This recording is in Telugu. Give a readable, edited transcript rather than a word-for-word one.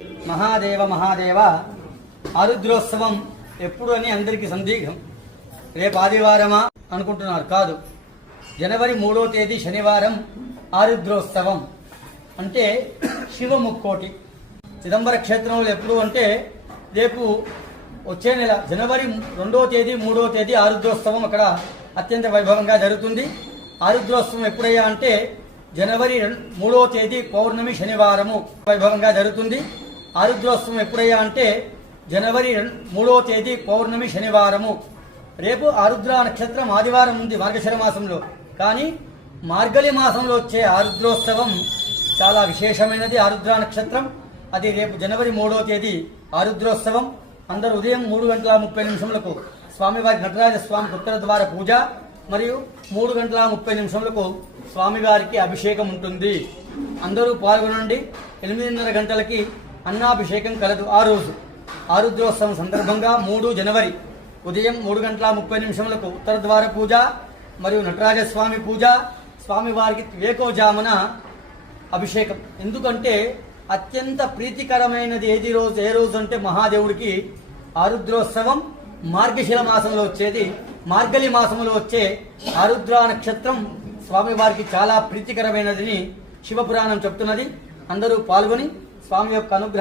మహాదేవ మహాదేవ ఆరుద్రోత్సవం ఎప్పుడు అని అందరికీ సందేహం. రేపు ఆదివారమా అనుకుంటున్నారు. కాదు, జనవరి 3వ తేదీ శనివారం ఆరుద్రోత్సవం. అంటే శివ ముక్కోటి. చిదంబర క్షేత్రంలో ఎప్పుడు అంటే రేపు వచ్చే నెల జనవరి 2వ తేదీ 3వ తేదీ ఆరుద్రోత్సవం అక్కడ అత్యంత వైభవంగా జరుగుతుంది. ఆరుద్రోత్సవం ఎప్పుడయ్యా అంటే జనవరి 3వ తేదీ పౌర్ణమి శనివారము వైభవంగా జరుగుతుంది. ఆరుద్రోత్సవం ఎప్పుడయ్యా అంటే జనవరి 3వ తేదీ పౌర్ణమి శనివారము. రేపు ఆరుద్ర నక్షత్రం ఆదివారం ఉంది మార్గశిర మాసంలో. కానీ మార్గలి మాసంలో వచ్చే ఆరుద్రోత్సవం చాలా విశేషమైనది. ఆరుద్ర నక్షత్రం అది రేపు జనవరి 3వ తేదీ ఆరుద్రోత్సవం. అందరూ ఉదయం 3:30 స్వామివారి నటరాజ స్వామి ఉత్తర ద్వార పూజ మరియు 3:30 స్వామివారికి అభిషేకం ఉంటుంది. అందరూ పాల్గొనండి. 8:30 గంటలకి అన్నాభిషేకం కలదు. ఆ రోజు ఆరుద్రోత్సవం సందర్భంగా 3 జనవరి ఉదయం 3:30 ఉత్తర ద్వార పూజ మరియు నటరాజస్వామి పూజ, స్వామివారికి వేకోజామున అభిషేకం. ఎందుకంటే అత్యంత ప్రీతికరమైనది ఏ రోజు అంటే మహాదేవుడికి ఆరుద్రోత్సవం మార్గశిర మాసంలో వచ్చేది. మార్గలి మాసంలో వచ్చే ఆరుద్ర నక్షత్రం స్వామివారికి చాలా ప్రీతికరమైనదని శివపురాణం చెప్తున్నది. అందరూ పాల్గొని స్వామి యొక్క అనుగ్రహం